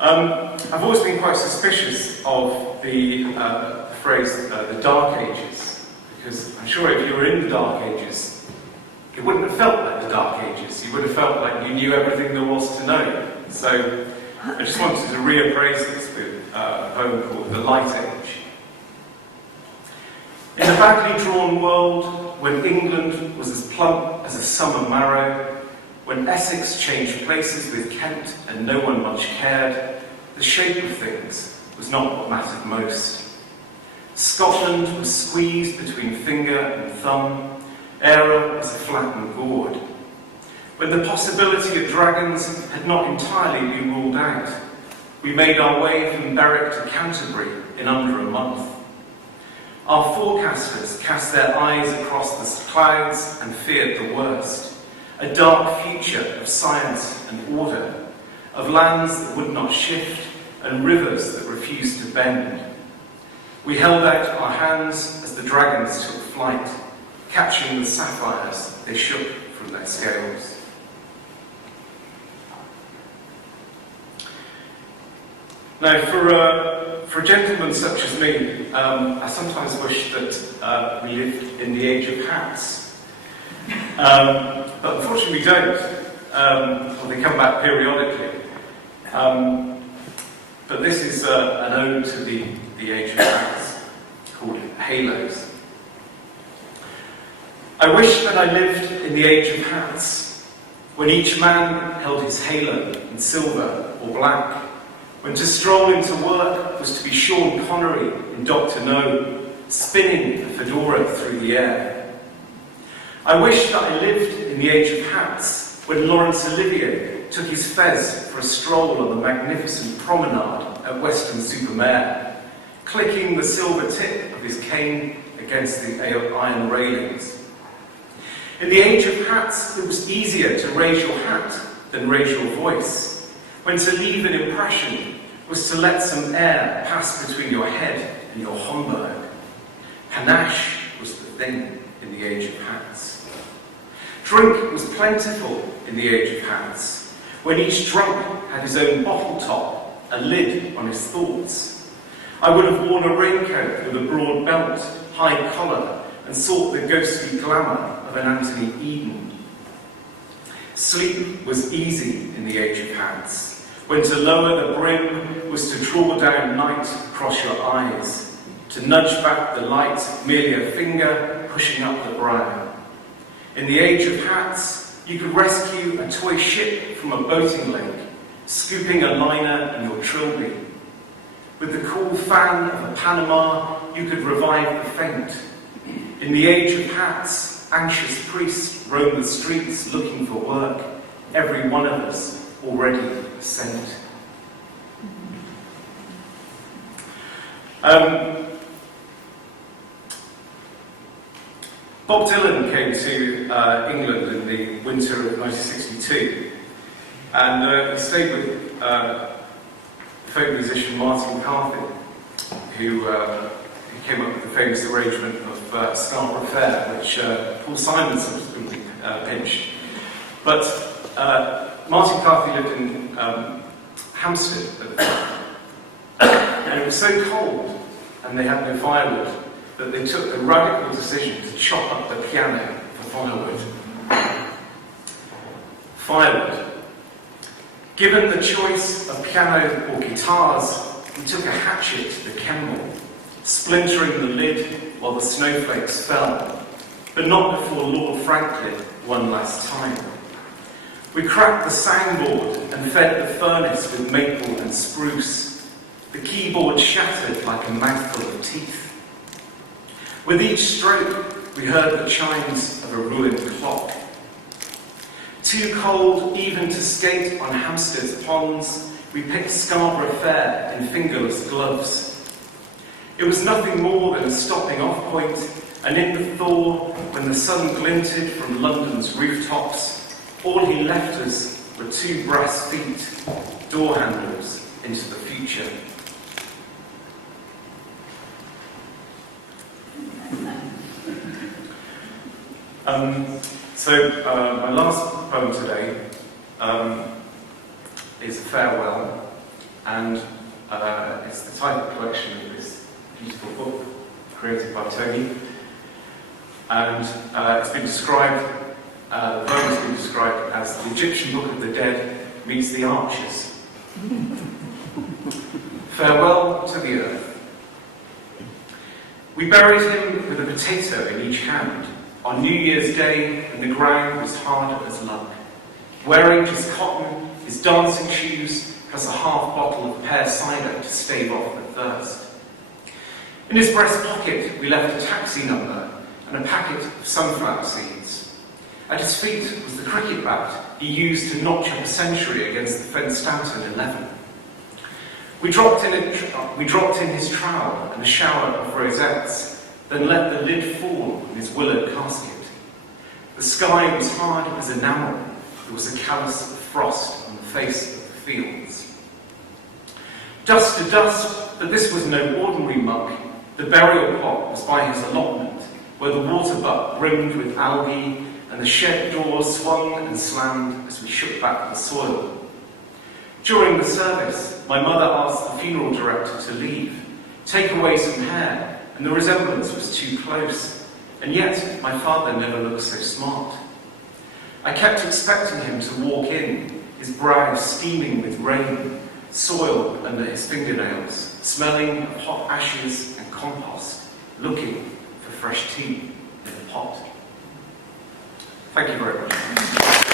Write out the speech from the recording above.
I've always been quite suspicious of the phrase, the Dark Ages, because I'm sure if you were in the Dark Ages, it wouldn't have felt like the Dark Ages. You would have felt like you knew everything there was to know. So I just wanted to reappraise this with a poem called The Light Age. In a badly drawn world, when England was as plump as a summer marrow, when Essex changed places with Kent and no one much cared, the shape of things was not what mattered most. Scotland was squeezed between finger and thumb, Eire was a flattened gourd. When the possibility of dragons had not entirely been ruled out, we made our way from Berwick to Canterbury in under a month. Our forecasters cast their eyes across the clouds and feared the worst. A dark future of science and order, of lands that would not shift and rivers that refused to bend. We held out our hands as the dragons took flight, catching the sapphires they shook from their scales. Now, for a gentleman such as me, I sometimes wish that we lived in the age of hats. But unfortunately we don't. Well, they come back periodically. But this is an ode to the age of hats, called Halos. I wish that I lived in the age of hats, when each man held his halo in silver or black, when to stroll into work was to be Sean Connery in Dr. No, spinning a fedora through the air. I wish that I lived in the age of hats, when Laurence Olivier took his fez for a stroll on the magnificent promenade at Weston-super-Mare, clicking the silver tip of his cane against the iron railings. In the age of hats, it was easier to raise your hat than raise your voice, when to leave an impression was to let some air pass between your head and your Homburg. Panache was the thing in the age of hats. Drink was plentiful in the age of hats, when each drunk had his own bottle top, a lid on his thoughts. I would have worn a raincoat with a broad belt, high collar, and sought the ghostly glamour of an Anthony Eden. Sleep was easy in the age of hats, when to lower the brim was to draw down night across your eyes, to nudge back the light, merely a finger pushing up the brow. In the age of hats, you could rescue a toy ship from a boating lake, scooping a liner in your trilby. With the cool fan of a Panama, you could revive the faint. In the age of hats, anxious priests roam the streets looking for work, every one of us already a saint. Bob Dylan came to England in the winter of 1962, and he stayed with folk musician Martin McCarthy, who came up with the famous arrangement of Scarborough Fair, which Paul Simon subsequently pinched. But Martin McCarthy lived in Hampstead at the time, and it was so cold, and they had no firewood, that they took the radical decision to chop up the piano for firewood. Firewood. Given the choice of piano or guitars, he took a hatchet to the Kemble, splintering the lid while the snowflakes fell, but not before Lord Franklin one last time. We cracked the soundboard and fed the furnace with maple and spruce. The keyboard shattered like a mouthful of teeth. With each stroke, we heard the chimes of a ruined clock. Too cold even to skate on Hampstead's ponds, we picked Scarborough Fair in fingerless gloves. It was nothing more than a stopping off point, and in the thaw, when the sun glinted from London's rooftops, all he left us were two brass feet, door handles into the future. My last poem today is a farewell, and it's the type of collection of this beautiful book created by Tony. And it's been described, the poem has been described as the Egyptian Book of the Dead meets the Archers. Farewell to the earth. We buried him with a potato in each hand on New Year's Day, and the ground was hard as luck. Wearing his cotton, his dancing shoes, plus a half bottle of pear cider to stave off the thirst. In his breast pocket, we left a taxi number and a packet of sunflower seeds. At his feet was the cricket bat he used to notch up a century against the Fenstanton 11. We dropped in his trowel and a shower of rosettes, then let the lid fall on his willowed casket. The sky was hard as enamel. There was a callus of frost on the face of the fields. Dust to dust, but this was no ordinary muck. The burial plot was by his allotment, where the water butt brimmed with algae, and the shed door swung and slammed as we shook back the soil. During the service, my mother asked the funeral director to leave, take away some hair, and the resemblance was too close. And yet, my father never looked so smart. I kept expecting him to walk in, his brow steaming with rain, soil under his fingernails, smelling of hot ashes and compost, looking for fresh tea in the pot. Thank you very much.